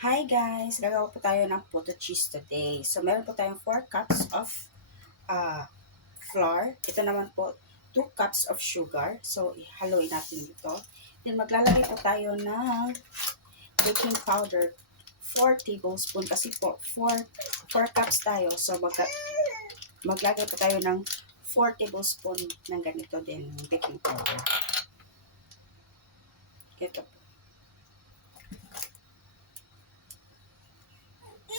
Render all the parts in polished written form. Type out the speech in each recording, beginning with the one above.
Hi guys! Gagawa po tayo ng puto cheese today. So, meron po tayong 4 cups of flour. Ito naman po, 2 cups of sugar. So, haluin natin dito. Then, maglalagay po tayo ng baking powder, 4 tablespoon. Kasi po, 4 cups tayo. So, maglagay po tayo ng 4 tablespoon ng ganito din, baking powder. Ito po.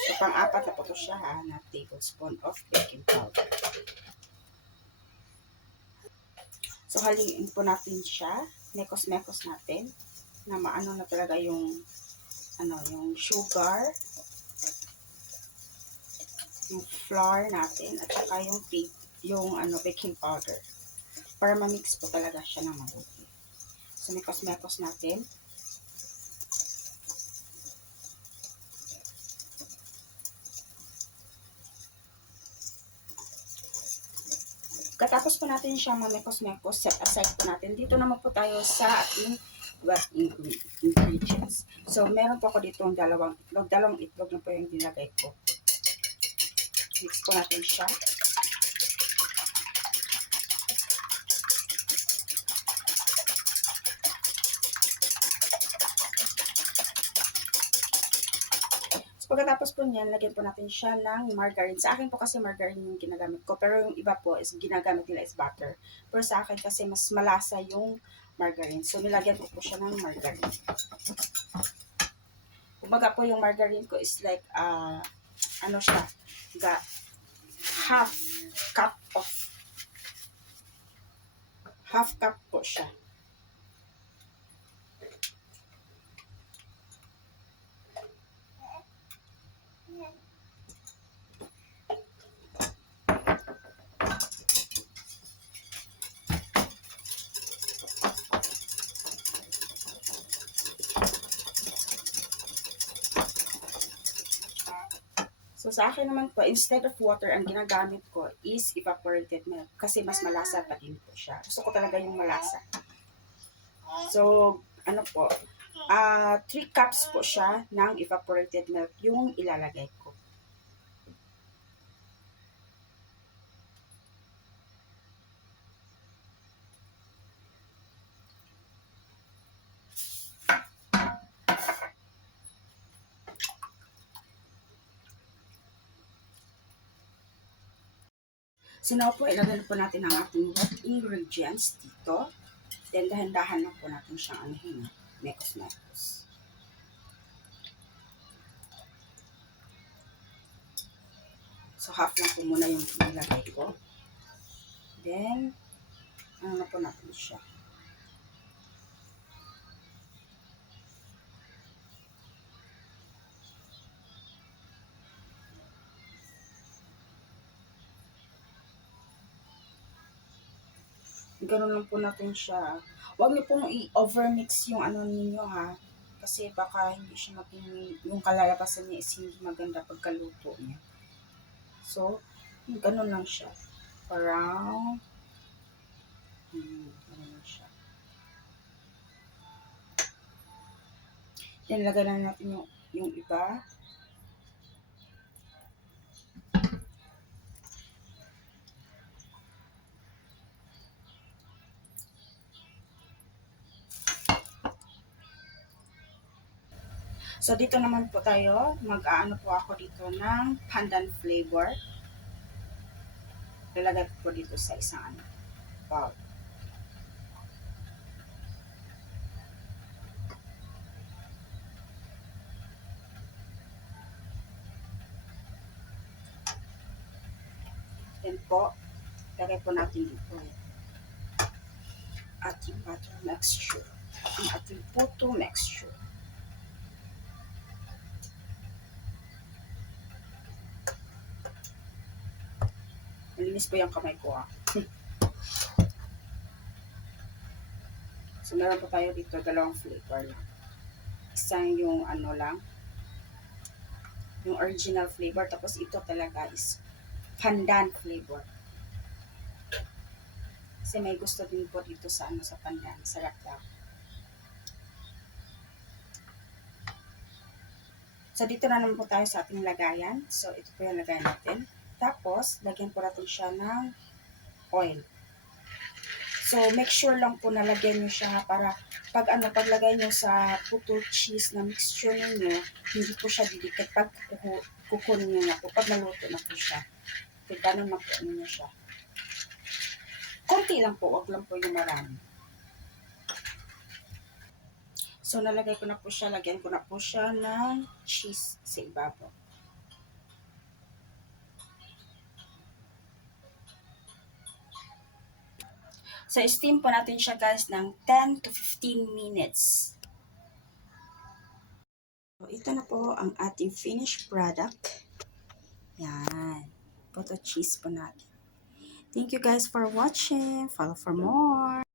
So, pang-apat na po ito siya na tablespoon of baking powder. So, haluin po natin siya. Mekos-mekos natin na maano na talaga yung yung sugar, yung flour natin, at saka yung baking powder. Para ma-mix po talaga siya ng mabuti. So, mekos-mekos natin. Katapos po natin siya mamekos-mekos, set aside po natin. Dito naman po tayo sa ating ingredients. So, meron po ako dito ng dalawang itlog. Dalawang itlog na po yung nilagay ko. Mix po natin siya. Pagkatapos po niyan, lagyan po natin siya ng margarine. Sa akin po kasi margarine yung ginagamit ko. Pero yung iba po is ginagamit nila is butter. Pero sa akin kasi mas malasa yung margarine. So, nilagyan ko po siya ng margarine. Kumbaga po yung margarine ko is like, ano siya, half cup of, half cup po siya. So, sa akin naman po, instead of water, ang ginagamit ko is evaporated milk. Kasi mas malasa pa din po siya. Gusto ko talaga yung malasa. So, ano po, 3 cups po siya ng evaporated milk yung ilalagay ko. So now po, ilagay na po natin ang ating wet ingredients dito. Then, dahan-dahan na po natin siyang anuhin. Mekos-mekos. So, half lang po muna yung nilagay ko. Then, ano na po natin siya. Ganun lang po natin siya. Huwag niyo pong i-overmix yung ano ninyo ha. Kasi baka hindi siya yung kalalabasan niya is hindi maganda pagkaluto niya. So, ganun lang siya. Parang, ganun lang siya. Then, lagay na natin yung iba. So, dito naman po tayo, mag-aano po ako dito ng pandan flavor. Lalagay ko po dito sa isang bowl. Then po, lagay po natin dito ating butter mixture. Ang ating puto mixture. Nalinis po yung kamay ko So, meron po tayo dito dalawang flavor lang. Isang yung ano lang, yung original flavor. Tapos ito talaga is pandan flavor. Kasi may gusto din po dito sa sa pandan. Sarap daw. So, dito na naman po tayo sa ating lagayan. So, ito po yung lagayan natin. Tapos, lagyan po natin siya ng oil. So, make sure lang po na lagyan nyo siya para paglagay nyo sa puto cheese na mixture ninyo, hindi po siya didikit pag kukunin nyo na po, pag naluto na po siya. Okay, ganun na po nyo siya. Konti lang po, wag lang po yung marami. So, nalagay ko na po siya, lagyan ko na po siya ng cheese sa ibabaw. So, steam po natin siya guys ng 10 to 15 minutes. So, ito na po ang ating finished product. Yan. Puto cheese po natin. Thank you guys for watching. Follow for more.